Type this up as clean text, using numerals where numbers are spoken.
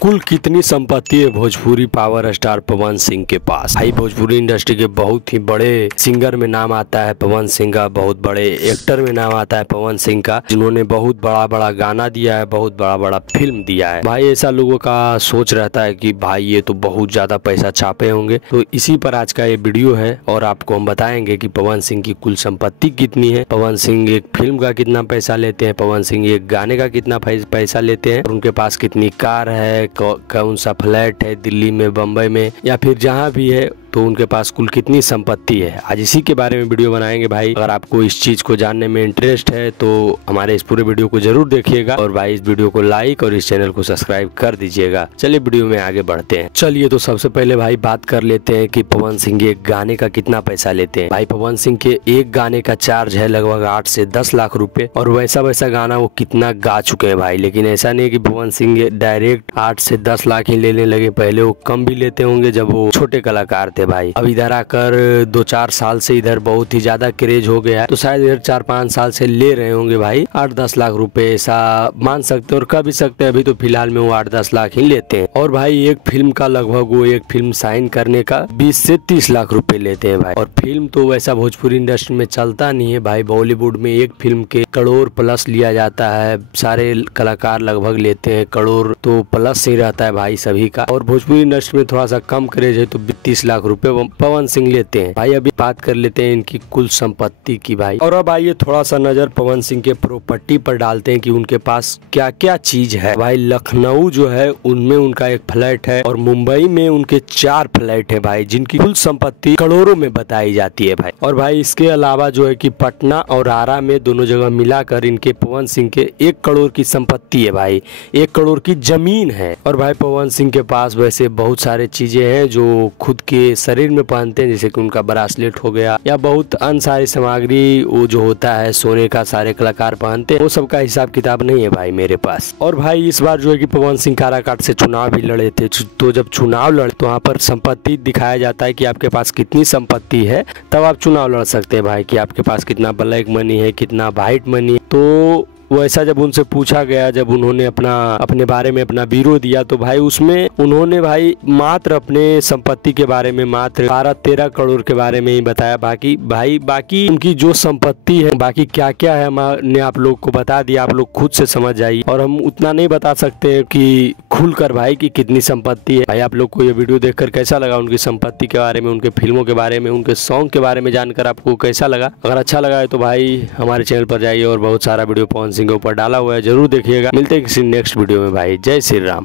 कुल कितनी संपत्ति है भोजपुरी पावर स्टार पवन सिंह के पास। भाई भोजपुरी इंडस्ट्री के बहुत ही बड़े सिंगर में नाम आता है पवन सिंह का, बहुत बड़े एक्टर में नाम आता है पवन सिंह का, जिन्होंने बहुत बड़ा बड़ा गाना दिया है, बहुत बड़ा बड़ा फिल्म दिया है। भाई ऐसा लोगों का सोच रहता है कि भाई ये तो बहुत ज्यादा पैसा छापे होंगे, तो इसी पर आज का ये वीडियो है और आपको हम बताएंगे कि पवन सिंह की कुल संपत्ति कितनी है, पवन सिंह एक फिल्म का कितना पैसा लेते हैं, पवन सिंह एक गाने का कितना पैसा लेते हैं, और उनके पास कितनी कार है, कौन सा फ्लैट है दिल्ली में, बम्बई में या फिर जहाँ भी है, तो उनके पास कुल कितनी संपत्ति है। आज इसी के बारे में वीडियो बनाएंगे भाई। अगर आपको इस चीज को जानने में इंटरेस्ट है तो हमारे इस पूरे वीडियो को जरूर देखिएगा और भाई इस वीडियो को लाइक और इस चैनल को सब्सक्राइब कर दीजिएगा। चलिए वीडियो में आगे बढ़ते हैं। चलिए तो सबसे पहले भाई बात कर लेते हैं कि पवन सिंह एक गाने का कितना पैसा लेते हैं। भाई पवन सिंह के एक गाने का चार्ज है लगभग 8 से 10 लाख रुपए, और वैसा वैसा गाना वो कितना गा चुके हैं भाई। लेकिन ऐसा नहीं है कि पवन सिंह डायरेक्ट 8 से 10 लाख ही लेने लगे, पहले वो कम भी लेते होंगे जब वो छोटे कलाकार थे भाई। अब इधर आकर 2-4 साल से इधर बहुत ही ज्यादा क्रेज हो गया है, तो शायद इधर 4-5 साल से ले रहे होंगे भाई 8-10 लाख रुपए, ऐसा मान सकते हैं और कह भी सकते हैं। अभी तो फिलहाल में वो 8-10 लाख ही लेते हैं। और भाई एक फिल्म का लगभग वो एक फिल्म साइन करने का 20 से 30 लाख रुपए लेते हैं भाई। और फिल्म तो वैसा भोजपुरी इंडस्ट्री में चलता नहीं है भाई, बॉलीवुड में एक फिल्म के करोड़ प्लस लिया जाता है, सारे कलाकार लगभग लेते हैं करोड़ तो प्लस ही रहता है भाई सभी का। और भोजपुरी इंडस्ट्री में थोड़ा सा कम क्रेज है तो 30 लाख रुपए पवन सिंह लेते हैं भाई। अभी बात कर लेते हैं इनकी कुल संपत्ति की भाई। और अब आइए थोड़ा सा नजर पवन सिंह के प्रॉपर्टी पर डालते हैं कि उनके पास क्या क्या चीज है भाई। लखनऊ जो है उनमें उनका एक फ्लैट है और मुंबई में उनके 4 फ्लैट है भाई, जिनकी कुल संपत्ति करोड़ों में बताई जाती है भाई। और भाई इसके अलावा जो है कि पटना और आरा में दोनों जगह मिलाकर इनके पवन सिंह के 1 करोड़ की संपत्ति है भाई, 1 करोड़ की जमीन है। और भाई पवन सिंह के पास वैसे बहुत सारे चीजें हैं जो खुद के शरीर में पहनते हैं, जैसे कि उनका ब्रासलेट हो गया या बहुत अन्य सारी सामग्री वो जो होता है सोने का, सारे कलाकार पहनते हैं, वो सब का हिसाब किताब नहीं है भाई मेरे पास। और भाई इस बार जो है कि पवन सिंह काराकाट से चुनाव भी लड़े थे, तो जब चुनाव लड़े तो वहाँ पर संपत्ति दिखाया जाता है कि आपके पास कितनी संपत्ति है, तब आप चुनाव लड़ सकते हैं भाई, कि आपके पास कितना ब्लैक मनी है, कितना व्हाइट मनी है। तो वैसा जब उनसे पूछा गया, जब उन्होंने अपने बारे में अपना ब्यूरो दिया, तो भाई उसमें उन्होंने भाई मात्र अपने संपत्ति के बारे में मात्र 12-13 करोड़ के बारे में ही बताया। बाकी उनकी जो संपत्ति है, बाकी क्या क्या है हमने आप लोग को बता दिया, आप लोग खुद से समझ जाइए। और हम उतना नहीं बता सकते कि खुलकर भाई कि कितनी संपत्ति है। भाई आप लोग को ये वीडियो देखकर कैसा लगा, उनकी संपत्ति के बारे में, उनके फिल्मों के बारे में, उनके सॉन्ग के बारे में जानकर आपको कैसा लगा? अगर अच्छा लगा है तो भाई हमारे चैनल पर जाइए और बहुत सारा वीडियो पवन सिंह के ऊपर डाला हुआ है, जरूर देखिएगा। मिलते हैं किसी नेक्स्ट वीडियो में भाई। जय श्री राम।